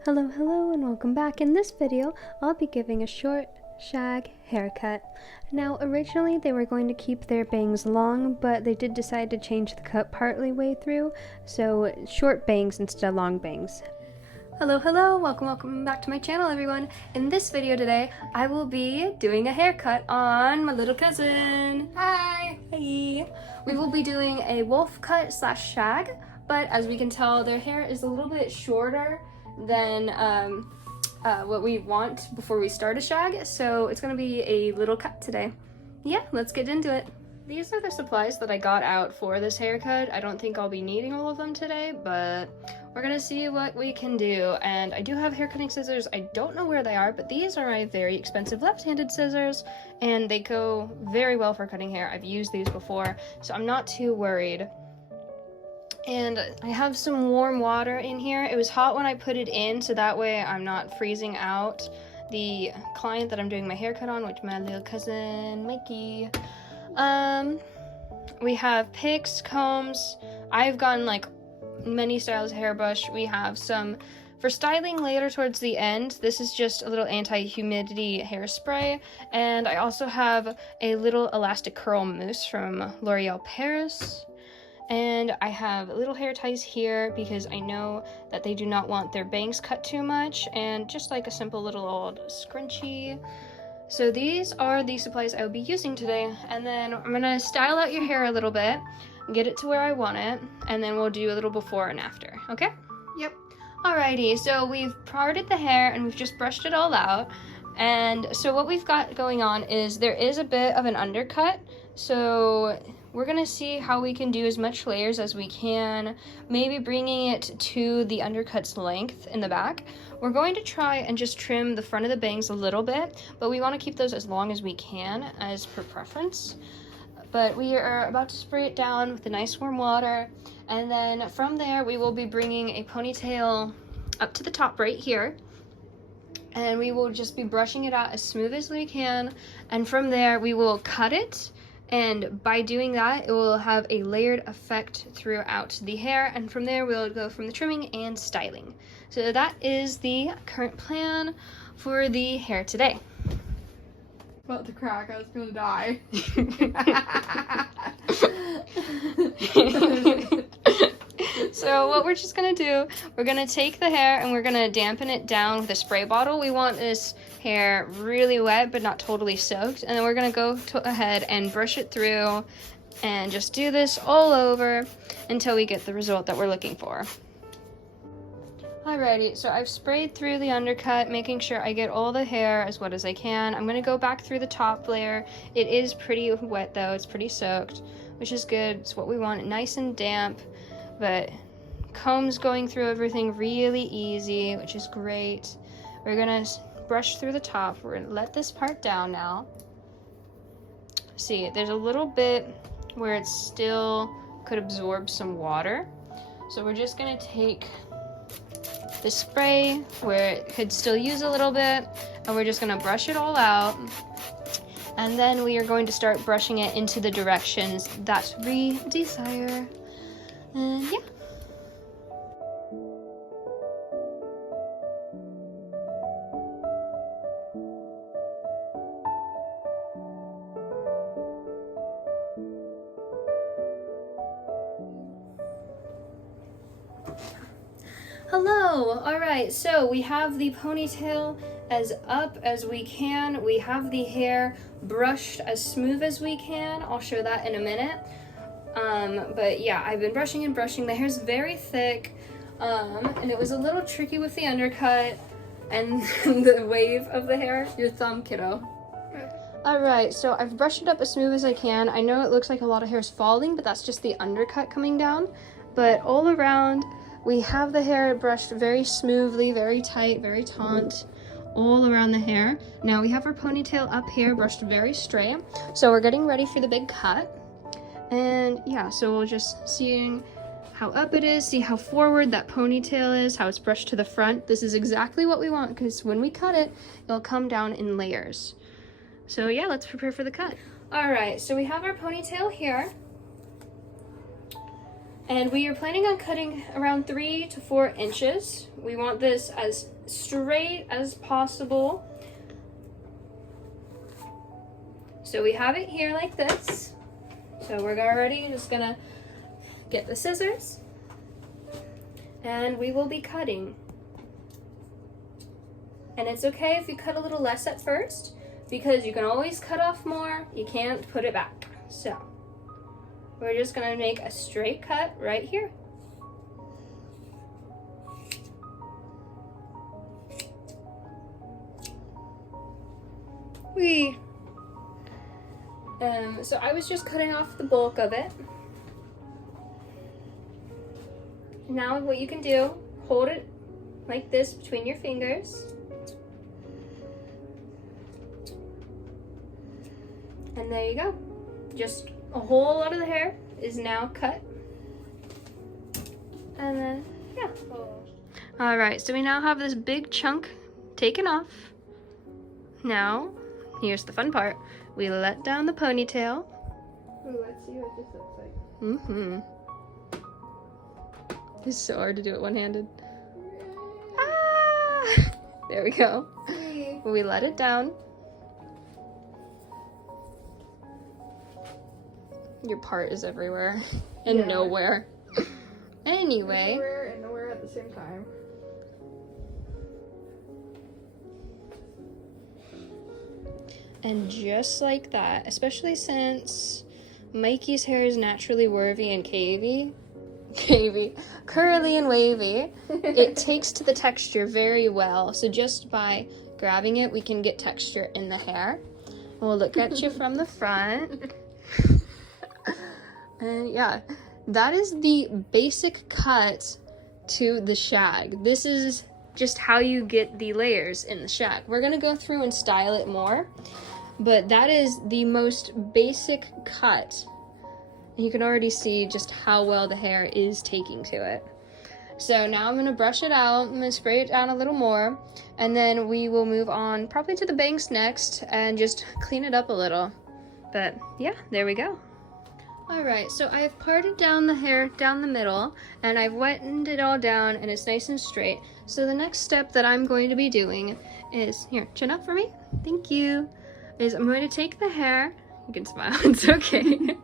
Hello and welcome back. In this video, I'll be giving a short shag haircut. Now, originally they were going to keep their bangs long, but they did decide to change the cut partly way through, so short bangs instead of long bangs. Hello, welcome back to my channel, everyone. In this video today, I will be doing a haircut on my little cousin. Hi! Hey! We will be doing a wolf cut slash shag, but as we can tell, their hair is a little bit shorter than what we want before we start a shag, so it's gonna be a little cut today. Yeah, let's get into it. These are the supplies that I got out for this haircut. I don't think I'll be needing all of them today, but we're gonna see what we can do. And I do have hair cutting scissors. I don't know where they are, but these are my very expensive left-handed scissors, and they go very well for cutting hair. I've used these before, so I'm not too worried. And I have some warm water in here. It was hot when I put it in, so that way I'm not freezing out the client that I'm doing my haircut on, which is my little cousin, Mikey. We have picks, combs. I've gotten like many styles of hairbrush. We have some for styling later towards the end. This is just a little anti-humidity hairspray. And I also have a little elastic curl mousse from L'Oreal Paris. And I have little hair ties here because I know that they do not want their bangs cut too much, and just like a simple little old scrunchie. So these are the supplies I will be using today, and then I'm gonna style out your hair a little bit, get it to where I want it, and then we'll do a little before and after, okay? Yep. Alrighty, so we've parted the hair and we've just brushed it all out. And so what we've got going on is there is a bit of an undercut, so we're gonna see how we can do as much layers as we can, maybe bringing it to the undercut's length in the back. We're going to try and just trim the front of the bangs a little bit, but we want to keep those as long as we can, as per preference. But we are about to spray it down with the nice warm water, and then from there we will be bringing a ponytail up to the top right here, and we will just be brushing it out as smooth as we can, and from there we will cut it. And by doing that, it will have a layered effect throughout the hair, and from there we'll go from the trimming and styling. So that is the current plan for the hair today. About to crack, I was gonna die. So what we're just gonna do, we're gonna take the hair and we're gonna dampen it down with a spray bottle. We want this hair really wet but not totally soaked, and then we're gonna go ahead and brush it through and just do this all over until we get the result that we're looking for. Alrighty, so I've sprayed through the undercut, making sure I get all the hair as wet as I can. I'm gonna go back through the top layer. It is pretty wet though, it's pretty soaked, which is good. It's what we want, nice and damp, but combs going through everything really easy, which is great. We're gonna brush through the top. We're gonna let this part down now. See, there's a little bit where it still could absorb some water. So we're just gonna take the spray where it could still use a little bit, and we're just gonna brush it all out. And then we are going to start brushing it into the directions that we desire. And yeah. Hello! Alright, so we have the ponytail as up as we can. We have the hair brushed as smooth as we can. I'll show that in a minute. But yeah, I've been brushing and brushing. The hair's very thick, and it was a little tricky with the undercut and the wave of the hair. Your thumb, kiddo. Alright, so I've brushed it up as smooth as I can. I know it looks like a lot of hair is falling, but that's just the undercut coming down. But all around, we have the hair brushed very smoothly, very tight, very taut, all around the hair. Now we have our ponytail up here brushed very straight. So we're getting ready for the big cut. And yeah, so we'll just seeing how up it is, see how forward that ponytail is, how it's brushed to the front. This is exactly what we want, because when we cut it, it'll come down in layers. So yeah, let's prepare for the cut. All right, so we have our ponytail here. And we are planning on cutting around 3 to 4 inches. We want this as straight as possible. So we have it here like this. So we're already just gonna get the scissors and we will be cutting. And it's okay if you cut a little less at first because you can always cut off more. You can't put it back. So we're just gonna make a straight cut right here. So I was just cutting off the bulk of it. Now what you can do, hold it like this between your fingers. And there you go. Just a whole lot of the hair is now cut. And then, yeah. All right, so we now have this big chunk taken off. Now, here's the fun part. We let down the ponytail. Ooh, let's see what this looks like. Mm-hmm. It's so hard to do it one-handed. Ah! There we go. We let it down. Your part is everywhere and nowhere. Anyway. Everywhere and nowhere at the same time. And just like that, especially since Mikey's hair is naturally wavy and curly and wavy, it takes to the texture very well. So just by grabbing it, we can get texture in the hair. We'll look at you from the front. And yeah, that is the basic cut to the shag. This is just how you get the layers in the shag. We're gonna go through and style it more, but that is the most basic cut. You can already see just how well the hair is taking to it. So now I'm gonna brush it out, I'm gonna spray it down a little more, and then we will move on probably to the bangs next and just clean it up a little. But yeah, there we go. Alright, so I've parted down the hair down the middle, and I've wetted it all down, and it's nice and straight. So the next step that I'm going to be doing is, here, chin up for me, thank you, is I'm going to take the hair, you can smile, it's okay,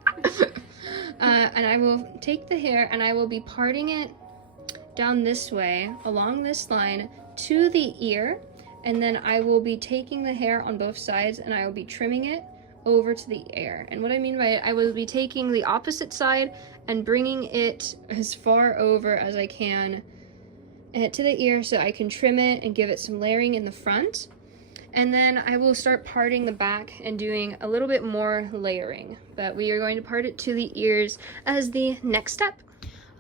and I will take the hair and I will be parting it down this way, along this line, to the ear, and then I will be taking the hair on both sides and I will be trimming it over to the ear. And what I mean by it, I will be taking the opposite side and bringing it as far over as I can to the ear so I can trim it and give it some layering in the front. And then I will start parting the back and doing a little bit more layering. But we are going to part it to the ears as the next step.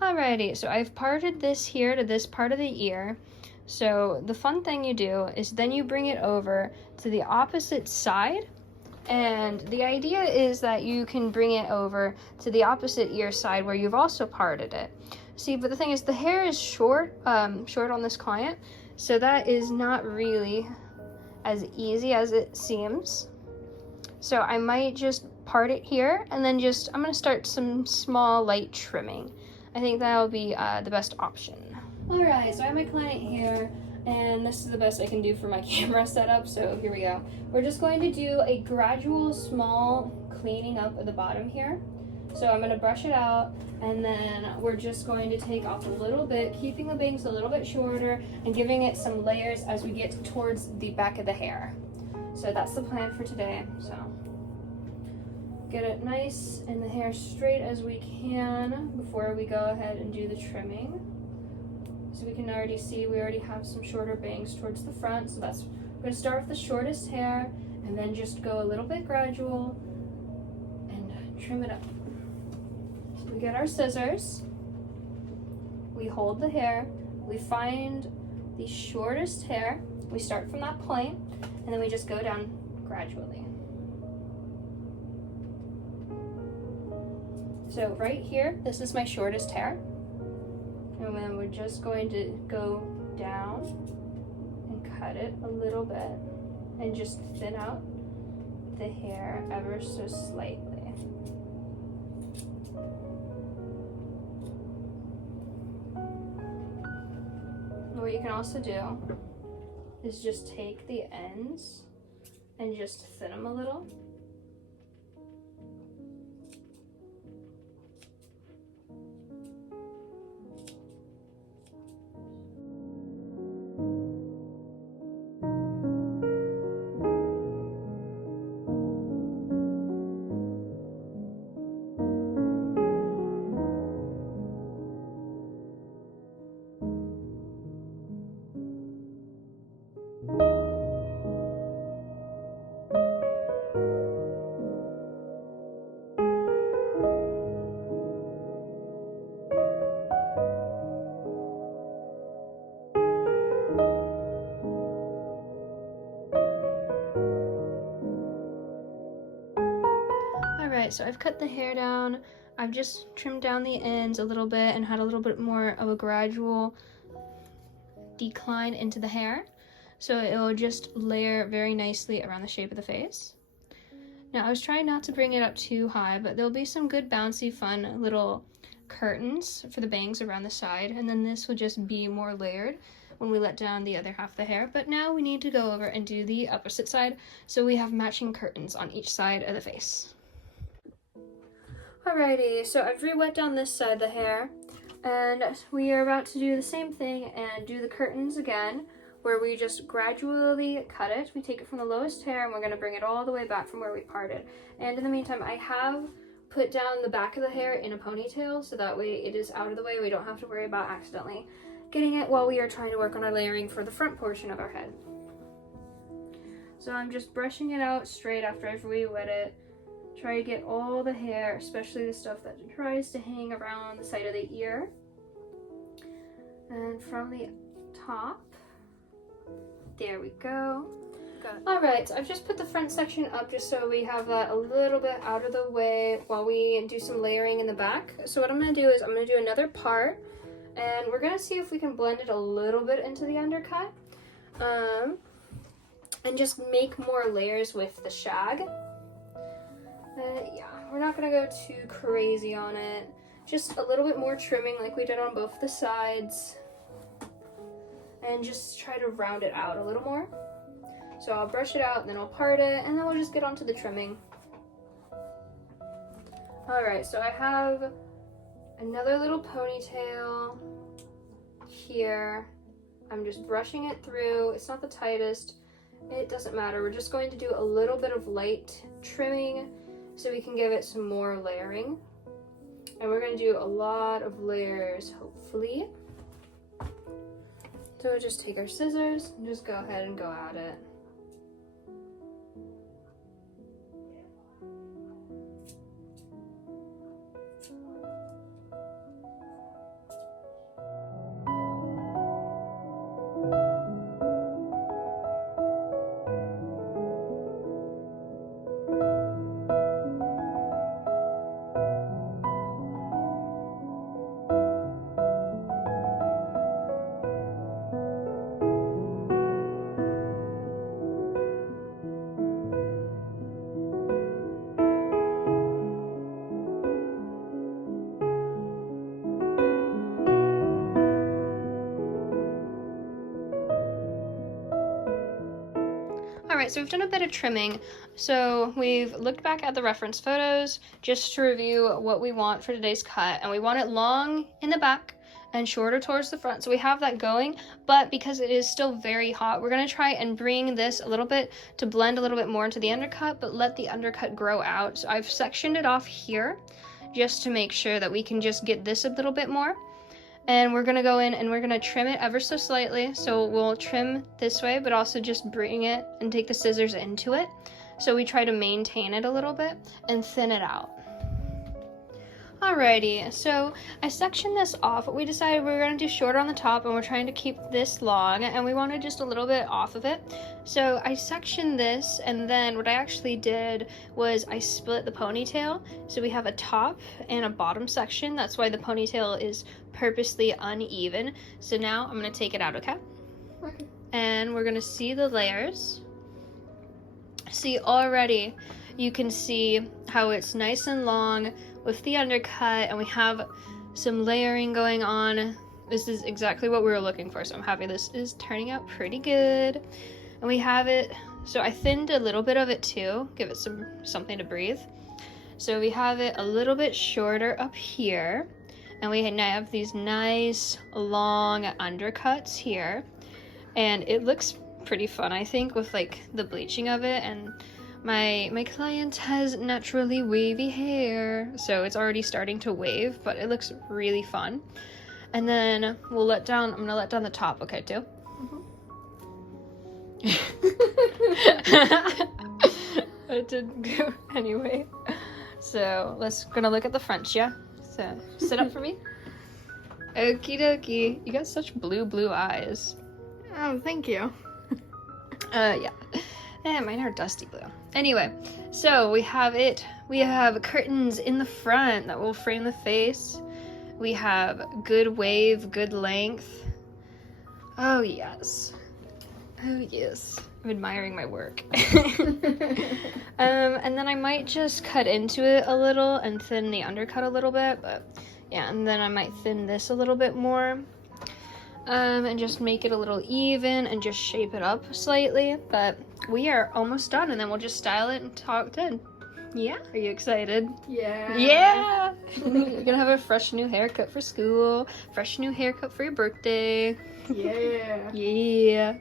Alrighty, so I've parted this here to this part of the ear. So the fun thing you do is then you bring it over to the opposite side. And the idea is that you can bring it over to the opposite ear side where you've also parted it. See, but the thing is the hair is short on this client, so that is not really as easy as it seems. So I might just part it here and then I'm gonna start some small light trimming. I think that'll be the best option. Alright, so I have my client here, and this is the best I can do for my camera setup, so here we go. We're just going to do a gradual small cleaning up at the bottom here. So I'm going to brush it out, and then we're just going to take off a little bit, keeping the bangs a little bit shorter and giving it some layers as we get towards the back of the hair. So that's the plan for today. So get it nice and the hair straight as we can before we go ahead and do the trimming. So we can already see we already have some shorter bangs towards the front. So we're going to start with the shortest hair and then just go a little bit gradual and trim it up. So we get our scissors, we hold the hair, we find the shortest hair, we start from that point, and then we just go down gradually. So right here, this is my shortest hair. And then we're just going to go down and cut it a little bit and just thin out the hair ever so slightly. what you can also do is just take the ends and just thin them a little. Alright, so I've cut the hair down. I've just trimmed down the ends a little bit and had a little bit more of a gradual decline into the hair. So it will just layer very nicely around the shape of the face. Now I was trying not to bring it up too high, but there'll be some good bouncy fun little curtains for the bangs around the side, and then this will just be more layered when we let down the other half of the hair. But now we need to go over and do the opposite side, so we have matching curtains on each side of the face. Alrighty, so I've re-wet down this side of the hair, and we are about to do the same thing and do the curtains again, where we just gradually cut it. We take it from the lowest hair and we're going to bring it all the way back from where we parted. And in the meantime, I have put down the back of the hair in a ponytail, so that way it is out of the way. We don't have to worry about accidentally getting it while we are trying to work on our layering for the front portion of our head. So I'm just brushing it out straight after I've re-wet it. Try to get all the hair, especially the stuff that tries to hang around the side of the ear. And from the top, there we go. Alright, so I've just put the front section up just so we have that a little bit out of the way while we do some layering in the back. So what I'm going to do is I'm going to do another part, and we're going to see if we can blend it a little bit into the undercut. And just make more layers with the shag. Yeah, we're not going to go too crazy on it. Just a little bit more trimming like we did on both the sides. And just try to round it out a little more. So I'll brush it out, and then I'll part it, and then we'll just get onto the trimming. Alright, so I have another little ponytail here. I'm just brushing it through. It's not the tightest. It doesn't matter. We're just going to do a little bit of light trimming so we can give it some more layering. And we're going to do a lot of layers, hopefully. So we'll just take our scissors and just go ahead and go at it. Alright, so we've done a bit of trimming. So we've looked back at the reference photos just to review what we want for today's cut. And we want it long in the back and shorter towards the front. So we have that going, but because it is still very hot, we're going to try and bring this a little bit to blend a little bit more into the undercut, but let the undercut grow out. So I've sectioned it off here just to make sure that we can just get this a little bit more. And we're gonna go in and we're gonna trim it ever so slightly. So we'll trim this way, but also just bring it and take the scissors into it. So we try to maintain it a little bit and thin it out. Alrighty, so I sectioned this off. We decided we were going to do shorter on the top, and we're trying to keep this long, and we wanted just a little bit off of it. So I sectioned this, and then what I actually did was I split the ponytail. So we have a top and a bottom section. That's why the ponytail is purposely uneven. So now I'm going to take it out, okay? Okay. And we're going to see the layers. See, already you can see how it's nice and long with the undercut, and we have some layering going on This is exactly what we were looking for, so I'm happy this is turning out pretty good. And we have it, so I thinned a little bit of it too, give it something to breathe. So we have it a little bit shorter up here, and we now have these nice long undercuts here, and it looks pretty fun, I think, with like the bleaching of it. And my client has naturally wavy hair, so it's already starting to wave, but it looks really fun. And then I'm gonna let down the top, okay, too? It didn't go anyway. So gonna look at the front, yeah? So sit up for me. Okie dokie. You got such blue eyes. Oh, thank you. Yeah. Mine are dusty blue. Anyway, so we have curtains in the front that will frame the face. We have good wave, good length. Oh yes. Oh yes. I'm admiring my work. And then I might just cut into it a little and thin the undercut a little bit, but yeah, and then I might thin this a little bit more. And just make it a little even and just shape it up slightly. But we are almost done, and then we'll just style it and talk then. Yeah? Are you excited? Yeah. Yeah! You're gonna have a fresh new haircut for school, fresh new haircut for your birthday. Yeah. Yeah.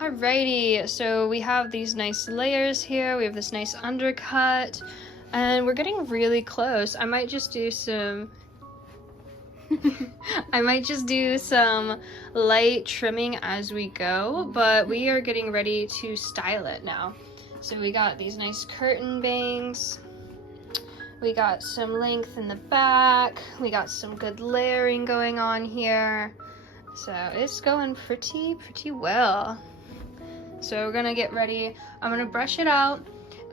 Alrighty, so we have these nice layers here, we have this nice undercut, and we're getting really close. I might just do some light trimming as we go, but we are getting ready to style it now. So we got these nice curtain bangs, we got some length in the back, we got some good layering going on here, so it's going pretty well. So we're gonna get ready. I'm gonna brush it out,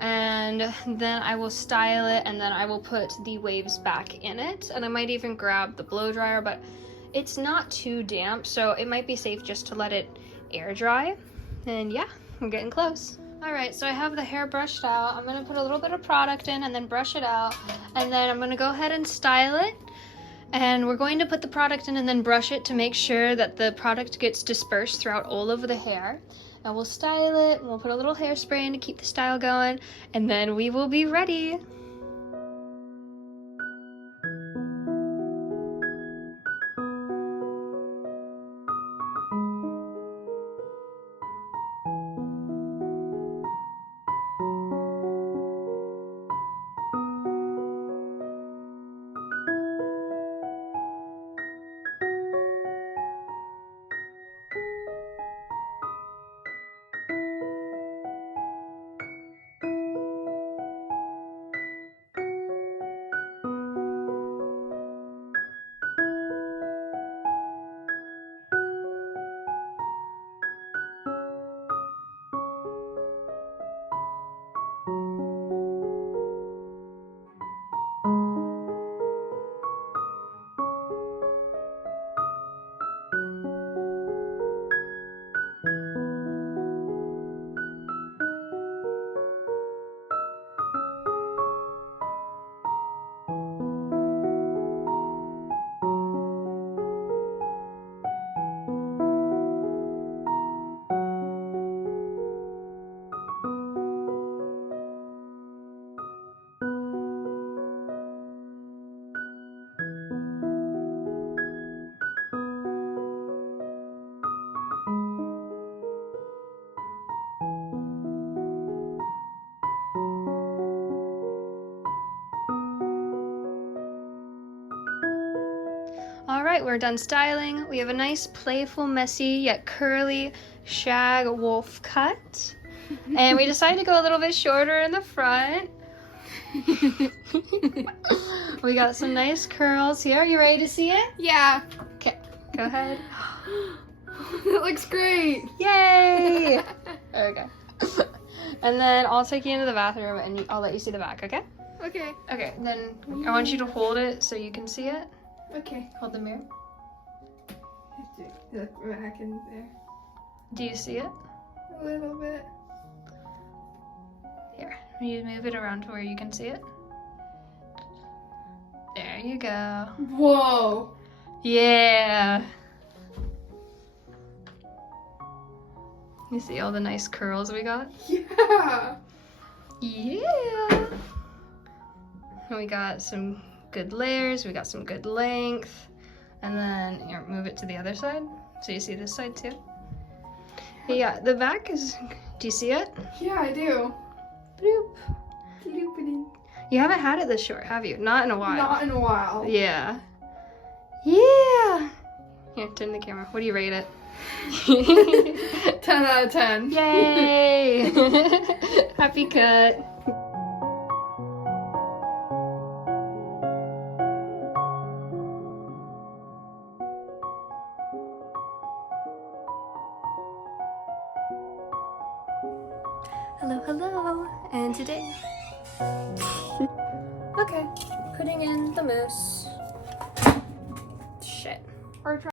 and then I will style it, and then I will put the waves back in it, and I might even grab the blow dryer, but it's not too damp, so it might be safe just to let it air dry. And yeah, I'm getting close. All right, so I have the hair brushed out. I'm gonna put a little bit of product in and then brush it out, and then I'm gonna go ahead and style it. And we're going to put the product in and then brush it to make sure that the product gets dispersed throughout all over the hair. And we'll style it, and we'll put a little hairspray in to keep the style going, and then we will be ready. All right, we're done styling. We have a nice, playful, messy, yet curly shag wolf cut. And we decided to go a little bit shorter in the front. We got some nice curls here. Are you ready to see it? Yeah. Okay, go ahead. That looks great. Yay! There we go. And then I'll take you into the bathroom and I'll let you see the back, okay? Okay. Okay, then I want you to hold it so you can see it. Okay. Hold the mirror. Look back in there. Do you see it? A little bit. Here, you move it around to where you can see it. There you go. Whoa. Yeah. You see all the nice curls we got? Yeah. Yeah. And we got some good layers, we got some good length. And then here, move it to the other side. So you see this side too? Yeah, the back is, do you see it? Yeah, I do. Bloop. Doopity. You haven't had it this short, have you? Not in a while. Not in a while. Yeah. Yeah. Here, turn the camera. What do you rate it? 10 out of 10. Yay! Happy cut. Hello, hello. And today. Okay, putting in the mousse. Shit. Or